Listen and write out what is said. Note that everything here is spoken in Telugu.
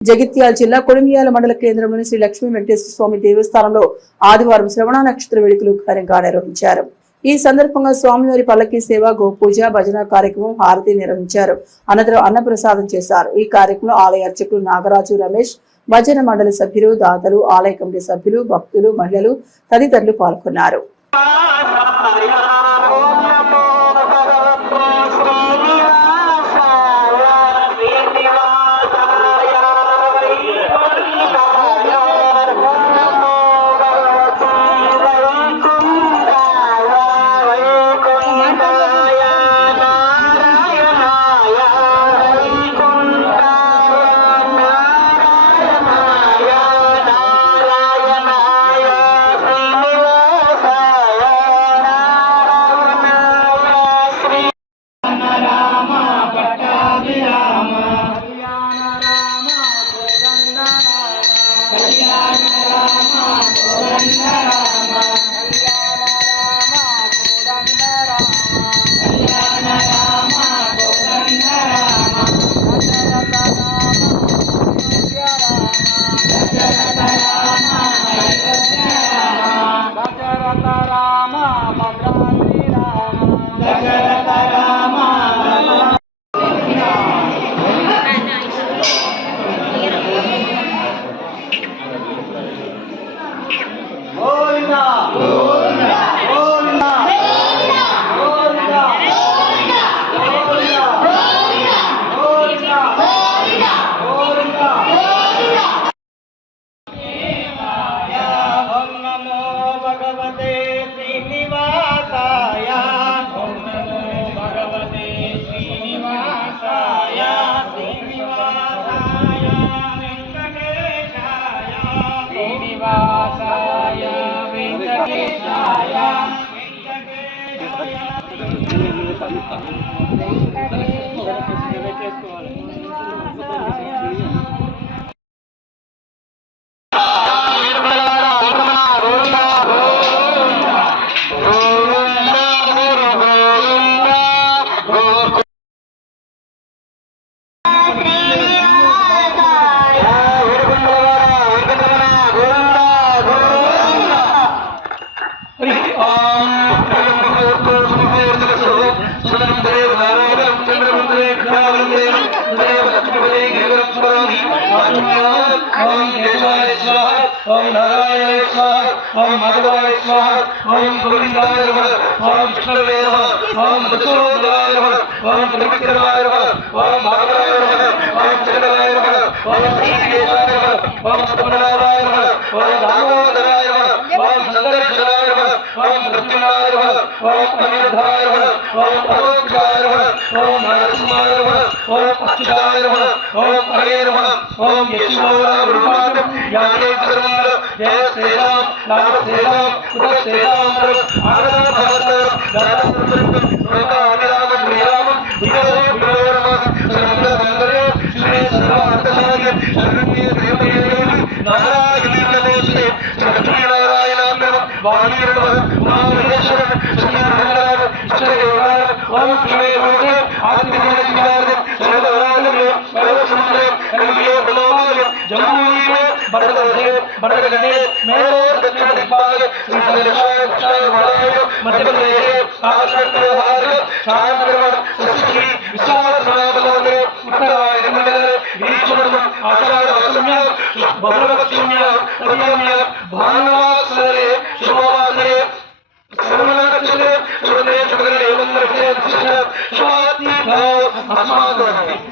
జగిత్యాల జిల్లా కొడిమియాల మండల కేంద్రంలోని శ్రీ లక్ష్మీ వెంకటేశ్వర స్వామి దేవస్థానంలో ఆదివారం శ్రవణ నక్షత్ర వేడుకలు ఘనంగా నిర్వహించారు. ఈ సందర్భంగా స్వామివారి పల్లకి సేవ, గోపూజ, భజన కార్యక్రమం, హారతి నిర్వహించారు. అనంతరం అన్నప్రసాదం చేశారు. ఈ కార్యక్రమంలో ఆలయ అర్చకులు నాగరాజు రమేష్, భజన మండలి సభ్యులు, దాతలు, ఆలయ కమిటీ సభ్యులు, భక్తులు, మహిళలు తదితరులు పాల్గొన్నారు. ओम नारायण स्वाहा, ओम माधवाय स्वाहा, ओम गोविंदाय नमः, ओम विष्णवे नमः, ओम मधुसूदनाय नमः, ओम त्रिविक्रमाय नमः, ओम भागवाय नमः, ओम चंद्राय नमः, ओम श्रीकेशाय नमः, ओम पद्मनाभाय नमः, ओम दामोदराय नमः, ओम संकर्षणाय नमः, ओम मृत्युंजयाय नमः, ओम अनिरुद्धाय नमः, ओम परोक्षाय नमः, ओम नरसिंहाय नमः, ओम अच्युताय नमः, ओम हरे नमः, ओम यशोदाय नमः, याने जय श्री राम, राम श्री राम, उदय श्री राम, आनंद भारत, दाता लोका अभिराम श्री राम, विजय विजय नमः, सर्वदा मंगले, श्री सर्वार्थसाय, शरण्य देवये नारायण नमोस्ते, लक्ष्मी नारायण नमः, वाणी नमः, महेश्वर, श्री नारायण, श्री देवाय, ओम श्री भगवान, आदि विनायक, सर्वदानंद, सर्वसुंदर, कलिये बनोमल, जम्बूई में बड़गढ़ बड़गढ़ मेरे दक्षिण दिग्भाग मध्य प्रदेश आश्रम व्यवहार शांतिवन सृष्टि विशाल समाबलोने उत्तरायण मंडल वीक्षणम आषाढ़ वासुम्य बहुलक्ष्म्य तदियम्य भानुवासरे शुभवासरे सर्वनक्षत्रे सुरने शुभगणे मंगले स्वाति भाव अस्माकं